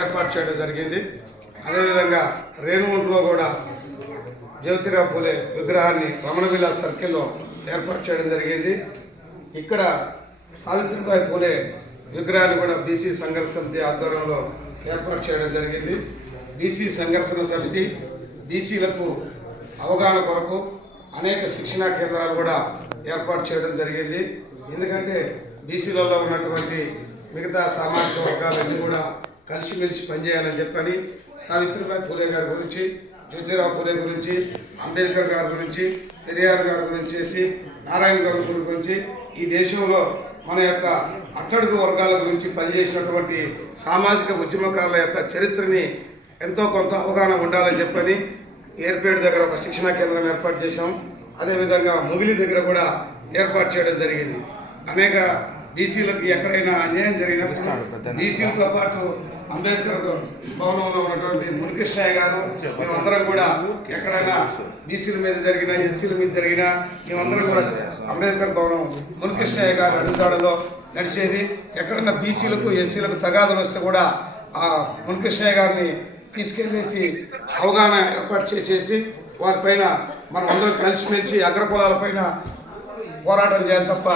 ఏర్పాటు చేయడం జరిగింది. అదేవిధంగా రేణుగుంటలో కూడా జ్యోతిరావు పూలే విగ్రహాన్ని రమణ విలాస్ సర్కిల్లో ఏర్పాటు చేయడం జరిగింది. ఇక్కడ సావిత్రిబాయి పూలే విగ్రహాన్ని కూడా బీసీ సంఘర్షణ సమితి ఆధ్వర్యంలో ఏర్పాటు చేయడం జరిగింది. బీసీ సంఘర్షణ సమితి బీసీలకు అవగాహన కొరకు అనేక శిక్షణా కేంద్రాలు కూడా ఏర్పాటు చేయడం జరిగింది. ఎందుకంటే బీసీలలో ఉన్నటువంటి మిగతా సామాజిక వర్గాలన్నీ కూడా కలిసిమెలిసి పనిచేయాలని చెప్పని సావిత్రిబాయి పూలే గారి గురించి, జ్యోతిరావు పూలే గురించి, అంబేద్కర్ గారి గురించి, పెరియార్ గారి గురించి, నారాయణ గారి గురించి ఈ దేశంలో మన యొక్క అట్టడుగు వర్గాల గురించి పనిచేసినటువంటి సామాజిక ఉద్యమకారుల యొక్క చరిత్రని ఎంతో కొంత అవగాహన ఉండాలని చెప్పని ఏర్పేట దగ్గర ఒక శిక్షణా కేంద్రం ఏర్పాటు చేశాం. అదేవిధంగా ముగిలి దగ్గర కూడా ఏర్పాటు చేయడం జరిగింది. అనేక బీసీలకు ఎక్కడైనా అన్యాయం జరిగినప్పుడు బీసీలతో పాటు అంబేద్కర్ భవనంలో ఉన్నటువంటి మునికృష్ణయ్య గారు మేమందరం కూడా ఎక్కడైనా బీసీల మీద జరిగినా ఎస్సీల మీద జరిగినా మేమందరం కూడా అంబేద్కర్ భవనం మునికృష్ణయ్య గారు అడుగుదాడలో నడిచేది. ఎక్కడైనా బీసీలకు ఎస్సీలకు తగాదలు వస్తే కూడా ఆ మునికృష్ణయ్య గారిని తీసుకెళ్ళేసి అవగాహన ఏర్పాటు చేసేసి వారిపైన మనం అందరం కలిసిమెలిసి అగ్రకులాలపైన పోరాటం చేయాలి తప్ప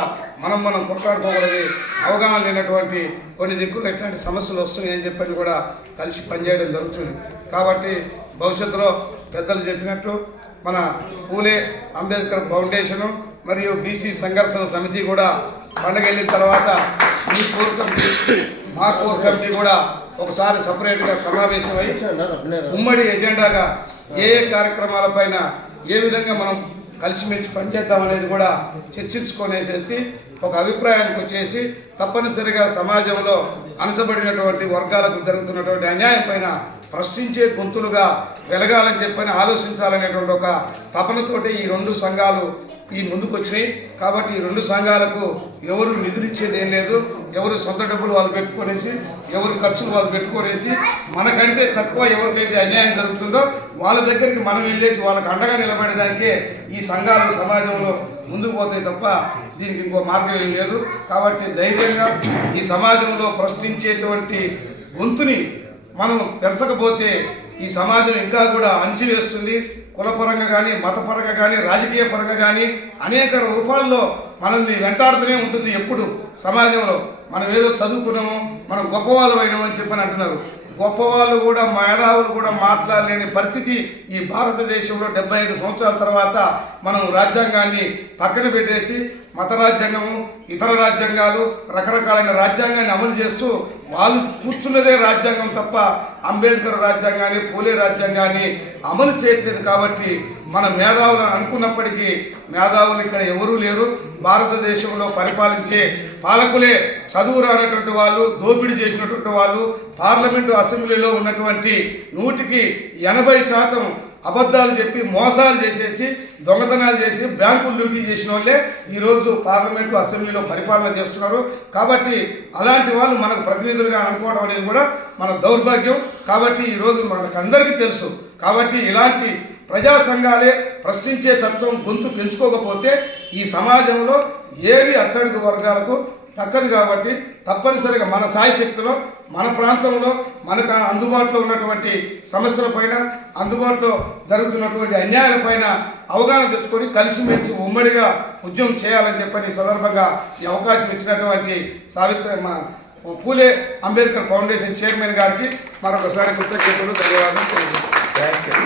మనం కొట్లాడుకోకూడదు. అవగాహన లేనటువంటి కొన్ని దిక్కులు ఎట్లాంటి సమస్యలు వస్తున్నాయని చెప్పని కూడా కలిసి పనిచేయడం జరుగుతుంది. కాబట్టి భవిష్యత్తులో పెద్దలు చెప్పినట్టు మన పూలే అంబేద్కర్ ఫౌండేషను మరియు బీసీ సంఘర్షణ సమితి కూడా పండగ వెళ్ళిన తర్వాత మీ కోర్ కమిటీ మా కోర్ కమిటీ కూడా ఒకసారి సపరేట్గా సమావేశమై ఉమ్మడి ఎజెండాగా ఏ కార్యక్రమాలపైన ఏ విధంగా మనం కలిసిమెలిసి పనిచేద్దాం అనేది కూడా చర్చించుకొనేసేసి ఒక అభిప్రాయానికి వచ్చేసి తప్పనిసరిగా సమాజంలో అణచబడినటువంటి వర్గాలకు జరుగుతున్నటువంటి అన్యాయం పైన ప్రశ్నించే గొంతులుగా వెలగాలని చెప్పని ఆలోచించాలనేటువంటి ఒక తపనతోటి ఈ రెండు సంఘాలు ఈ ముందుకు వచ్చినాయి. కాబట్టి ఈ రెండు సంఘాలకు ఎవరు నిధులు ఇచ్చేది ఏం లేదు. ఎవరు సొంత డబ్బులు వాళ్ళు పెట్టుకునేసి, ఎవరు ఖర్చులు వాళ్ళు పెట్టుకునేసి, మనకంటే తక్కువ ఎవరికైతే అన్యాయం జరుగుతుందో వాళ్ళ దగ్గరికి మనం వెళ్ళేసి వాళ్ళకి అండగా నిలబడేదానికే ఈ సంఘాలు సమాజంలో ముందుకు పోతాయి తప్ప దీనికి ఇంకో మార్గం ఏం లేదు. కాబట్టి ధైర్యంగా ఈ సమాజంలో ప్రశ్నించేటువంటి గొంతుని మనం పెంచకపోతే ఈ సమాజం ఇంకా కూడా అణచివేస్తుంది. కులపరంగా కానీ, మతపరంగా కానీ, రాజకీయ పరంగా కానీ అనేక రూపాల్లో మనల్ని వెంటాడుతూనే ఉంటుంది. ఎప్పుడు సమాజంలో మనం ఏదో చదువుకున్నామో, మనం గొప్పవాళ్ళమైనామో అని చెప్పని అంటున్నారు. గొప్పవాళ్ళు కూడా, మేధావులు కూడా మాట్లాడలేని పరిస్థితి ఈ భారతదేశంలో 75 సంవత్సరాల తర్వాత మనం రాజ్యాంగాన్ని పక్కన పెట్టేసి మత రాజ్యాంగము, ఇతర రాజ్యాంగాలు, రకరకాలైన రాజ్యాంగాన్ని అమలు చేస్తూ వాళ్ళు కూర్చున్నదే రాజ్యాంగం తప్ప అంబేద్కర్ రాజ్యాంగాన్ని, పూలే రాజ్యాంగాన్ని అమలు చేయట్లేదు. కాబట్టి మన మేధావులు అనుకున్నప్పటికీ మేధావులు ఇక్కడ ఎవరూ లేరు. భారతదేశంలో పరిపాలించే పాలకులే చదువు రానటువంటి వాళ్ళు, దోపిడీ చేసినటువంటి వాళ్ళు, పార్లమెంటు అసెంబ్లీలో ఉన్నటువంటి 100కి 80% అబద్ధాలు చెప్పి మోసాలు చేసేసి దొంగతనాలు చేసి బ్యాంకులు లూటీ చేసిన వాళ్ళే ఈరోజు పార్లమెంటు అసెంబ్లీలో పరిపాలన చేస్తున్నారు. కాబట్టి అలాంటి వాళ్ళు మనకు ప్రతినిధులుగా అనుకోవడం అనేది కూడా మన దౌర్భాగ్యం. కాబట్టి ఈరోజు మనకు అందరికీ తెలుసు. కాబట్టి ఇలాంటి ప్రజా సంఘాలే ప్రశ్నించే తత్వం గొంతు పెంచుకోకపోతే ఈ సమాజంలో ఏది అట్టడుగు వర్గాలకు తక్కదు. కాబట్టి తప్పనిసరిగా మన సాయశక్తిలో మన ప్రాంతంలో మనకు అందుబాటులో ఉన్నటువంటి సమస్యలపైన, అందుబాటులో జరుగుతున్నటువంటి అన్యాయాలపైన అవగాహన తెచ్చుకొని కలిసిమెలిసి ఉమ్మడిగా ఉద్యమం చేయాలని చెప్పని సందర్భంగా ఈ అవకాశం ఇచ్చినటువంటి పూలే అంబేద్కర్ ఫౌండేషన్ చైర్మన్ గారికి మరొకసారి కృతజ్ఞతలు, ధన్యవాదాలు తెలియజేస్తాను.